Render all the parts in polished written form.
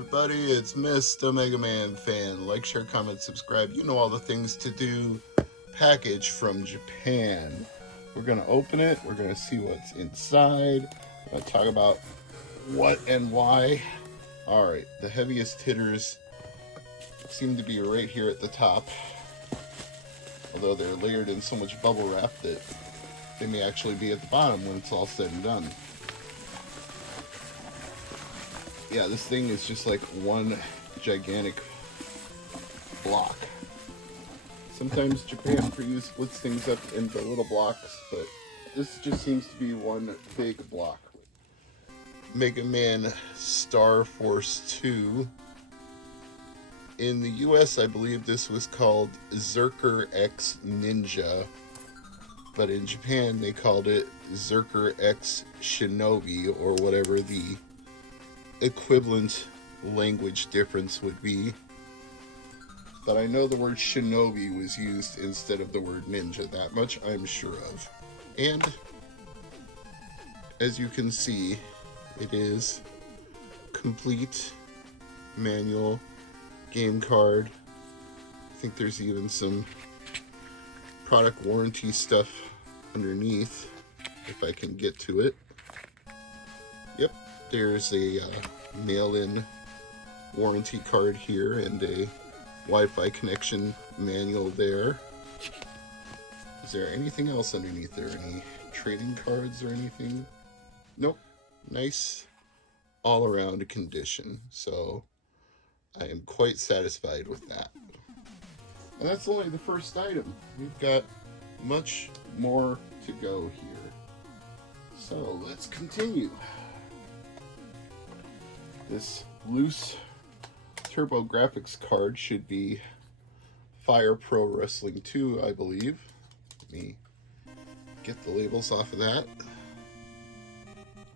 everybody, it's Mr. MegaManFan. Like, share, comment, subscribe. You know all the things to do. Package from Japan. We're going to open it. We're going to see what's inside. We're going to talk about what and why. Alright, the heaviest hitters seem to be right here at the top. Although they're layered in so much bubble wrap that they may actually be at the bottom when it's all said and done. Yeah, this thing is just like one gigantic block. Sometimes Japan for you splits things up into little blocks, but this just seems to be one big block. Mega Man Star Force 2. In the US, I believe this was called Zerker X Ninja, but in Japan they called it Zerker X Shinobi, or whatever the equivalent language difference would be. But I know the word shinobi was used instead of the word ninja. That much I'm sure of. And as you can see, it is complete manual game card. I think there's even some product warranty stuff underneath, if I can get to it. Yep. There's a mail-in warranty card here and a Wi-Fi connection manual there. Is there anything else underneath there? Any trading cards or anything? Nope. Nice all-around condition. So I am quite satisfied with that. And that's only the first item. We've got much more to go here. So let's continue. This loose Turbo Graphics card should be Fire Pro Wrestling 2, I believe. Let me get the labels off of that.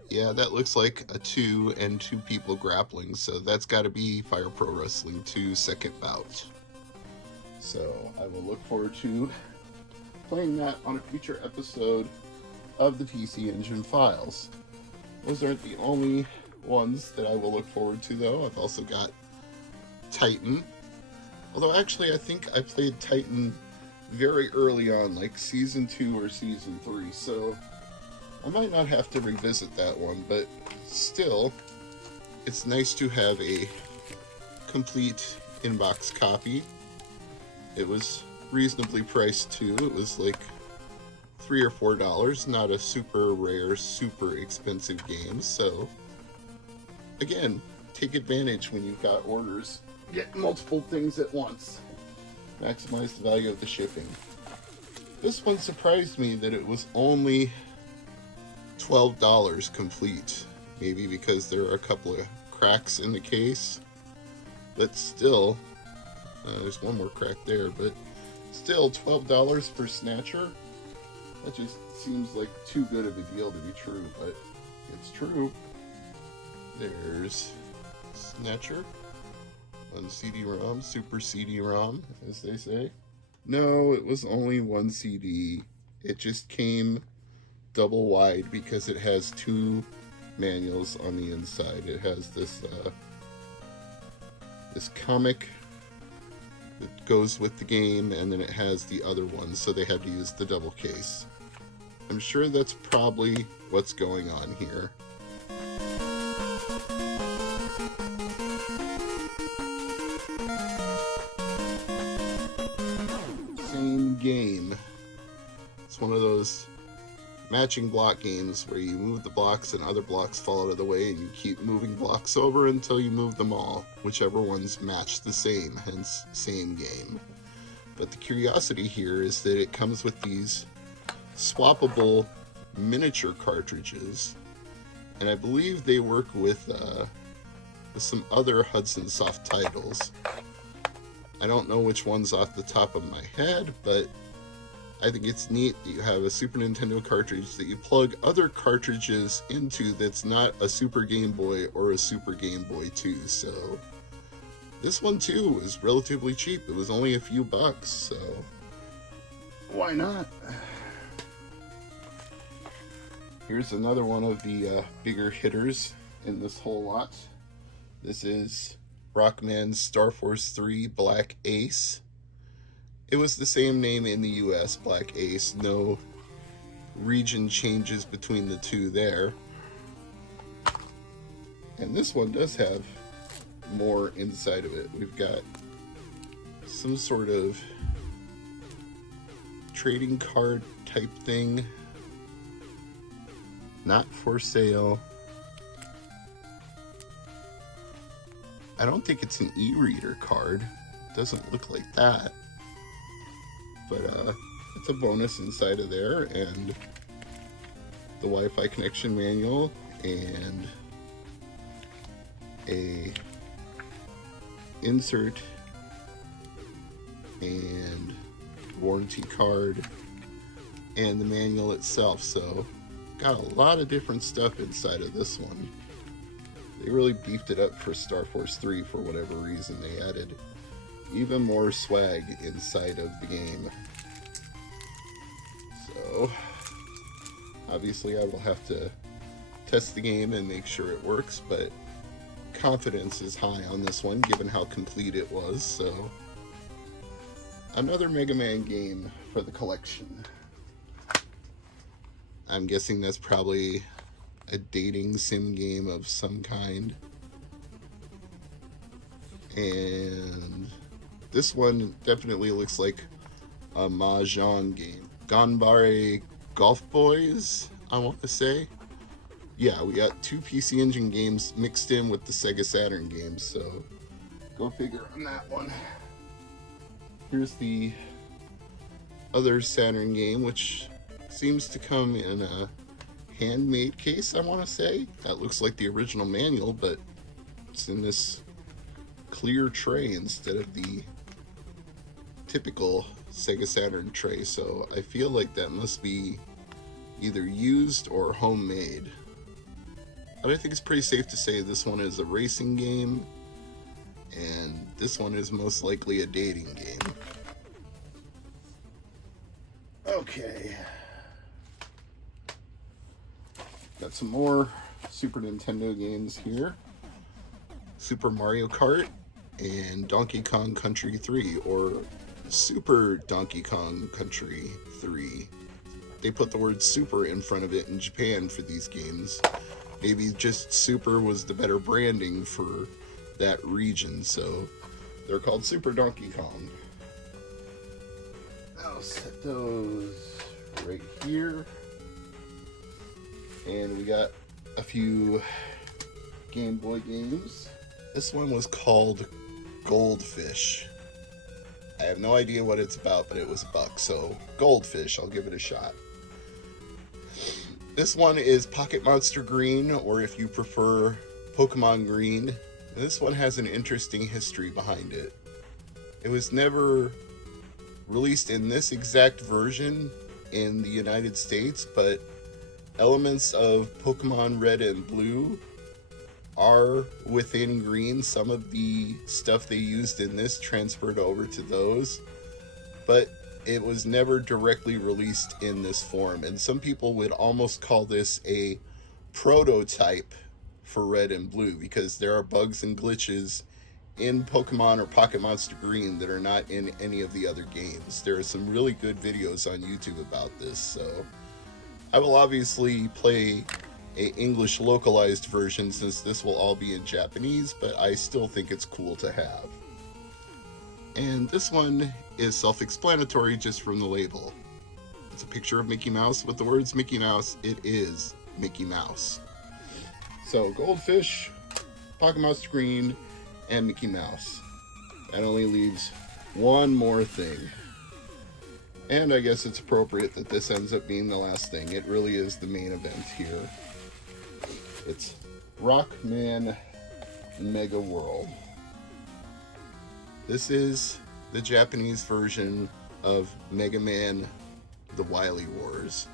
Yeah, that looks like a 2 and 2 people grappling, so that's got to be Fire Pro Wrestling 2 second bout. So I will look forward to playing that on a future episode of the PC Engine Files. Those aren't the only ones that I will look forward to, though. I've also got Titan. Although actually I think I played Titan very early on, like Season 2 or Season 3, so I might not have to revisit that one, but still, it's nice to have a complete inbox copy. It was reasonably priced too. It was like $3 or $4, not a super rare, super expensive game, so again, take advantage when you've got orders. Get multiple things at once. Maximize the value of the shipping. This one surprised me that it was only $12 complete. Maybe because there are a couple of cracks in the case. But still, there's one more crack there, but still $12 for Snatcher? That just seems like too good of a deal to be true, but it's true. There's Snatcher on CD-ROM, Super CD-ROM, as they say. No, it was only one CD. It just came double wide because it has 2 manuals on the inside. It has this this comic that goes with the game, and then it has the other one, so they had to use the double case. I'm sure that's probably what's going on here. Same game. It's one of those matching block games where you move the blocks and other blocks fall out of the way, and you keep moving blocks over until you move them all, whichever ones match the same, hence same game. But the curiosity here is that it comes with these swappable miniature cartridges, and I believe they work with some other Hudson Soft titles. I don't know which ones off the top of my head, but I think it's neat that you have a Super Nintendo cartridge that you plug other cartridges into that's not a Super Game Boy or a Super Game Boy 2. So this one too was relatively cheap. It was only a few bucks, so why not? Here's another one of the bigger hitters in this whole lot. This is Rockman's Star Force 3 Black Ace. It was the same name in the US, Black Ace. No region changes between the two there. And this one does have more inside of it. We've got some sort of trading card type thing. Not for sale. I don't think it's an e-reader card. Doesn't look like that. But it's a bonus inside of there, and the Wi-Fi connection manual, and a insert and warranty card, and the manual itself. So got a lot of different stuff inside of this one. They really beefed it up for Star Force 3 for whatever reason. They added even more swag inside of the game. So obviously I will have to test the game and make sure it works, but confidence is high on this one given how complete it was. So another Mega Man game for the collection. I'm guessing that's probably a dating sim game of some kind. And this one definitely looks like a Mahjong game. Ganbare Golf Boys, I want to say. Yeah, we got two PC Engine games mixed in with the Sega Saturn games, so go figure on that one. Here's the other Saturn game, which seems to come in a handmade case, I want to say. That looks like the original manual, but it's in this clear tray instead of the typical Sega Saturn tray, so I feel like that must be either used or homemade. But I think it's pretty safe to say this one is a racing game, and this one is most likely a dating game. Okay. Got some more Super Nintendo games here. Super Mario Kart and Donkey Kong Country 3, or Super Donkey Kong Country 3. They put the word super in front of it in Japan for these games. Maybe just Super was the better branding for that region, so they're called Super Donkey Kong. I'll set those right here. And we got a few Game Boy games. This one was called Goldfish. I have no idea what it's about, but it was $1, so Goldfish, I'll give it a shot. This one is Pocket Monster Green, or if you prefer, Pokemon Green. This one has an interesting history behind it. It was never released in this exact version in the United States, but elements of Pokemon Red and Blue are within Green. Some of the stuff they used in this transferred over to those, but it was never directly released in this form. And some people would almost call this a prototype for Red and Blue, because there are bugs and glitches in Pokemon or Pocket Monster Green that are not in any of the other games. There are some really good videos on YouTube about this, so I will obviously play a English localized version since this will all be in Japanese, but I still think it's cool to have. And this one is self-explanatory just from the label. It's a picture of Mickey Mouse with the words Mickey Mouse. It is Mickey Mouse. So Goldfish, Pocket Monster Green, and Mickey Mouse. That only leaves one more thing. And I guess it's appropriate that this ends up being the last thing. It really is the main event here. It's Rockman Mega World. This is the Japanese version of Mega Man The Wily Wars.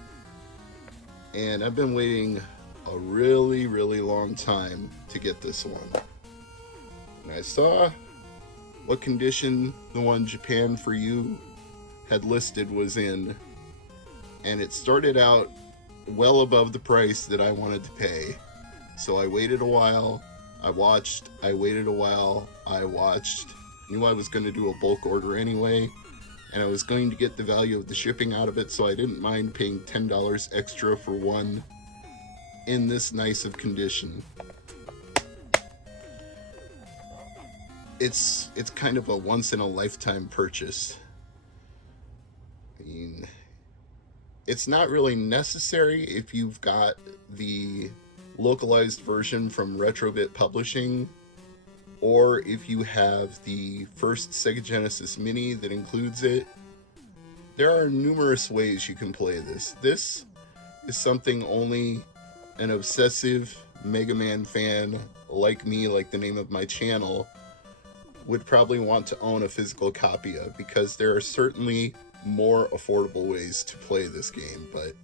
And I've been waiting a really, really long time to get this one. And I saw what condition the one Japan For You had listed was in, and it started out well above the price that I wanted to pay. So I waited a while, I waited a while, knew I was going to do a bulk order anyway, and I was going to get the value of the shipping out of it, so I didn't mind paying $10 extra for one in this nice of condition. It's kind of a once-in-a-lifetime purchase. I mean, it's not really necessary if you've got the localized version from Retrobit Publishing, or if you have the first Sega Genesis Mini that includes it. There are numerous ways you can play this. This is something only an obsessive Mega Man fan like me, like the name of my channel, would probably want to own a physical copy of, because there are certainly more affordable ways to play this game, but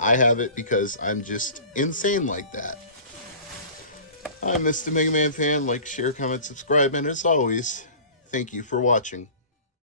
I have it because I'm just insane like that. I'm Mr. Mega Man Fan. Like, share, comment, subscribe, and as always, thank you for watching.